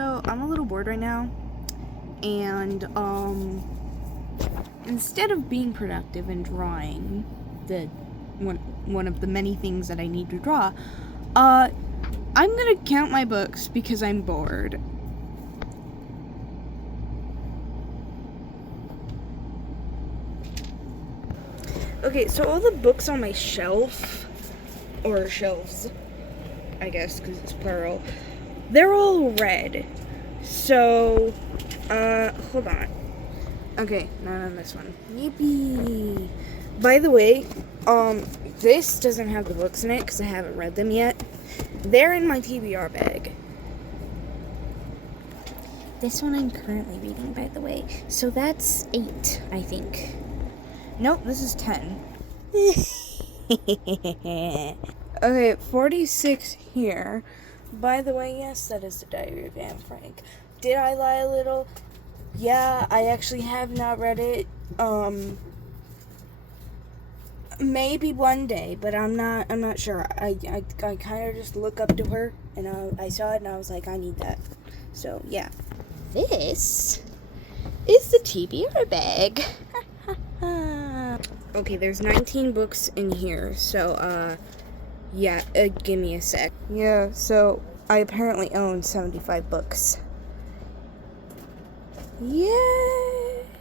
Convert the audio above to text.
So I'm a little bored right now, and instead of being productive and drawing the one of the many things that I need to draw, I'm gonna count my books because I'm bored. Okay, so all the books on my shelf, or shelves, I guess, because it's plural, they're all red. So, hold on. Okay, not on this one. Yippee! By the way, this doesn't have the books in it because I haven't read them yet. They're in my TBR bag. This one I'm currently reading, by the way. So that's 8, I think. Nope, this is 10. Okay, 46 here. By the way, yes, that is the Diary of Anne Frank. Did I lie a little? Yeah, I actually have not read it. Maybe one day, but I'm not sure. I kind of just look up to her, and I saw it, and I was like, I need that. So, yeah. This is the TBR bag. Okay, there's 19 books in here, so, yeah, give me a sec. Yeah, so I apparently own 75 books. Yay!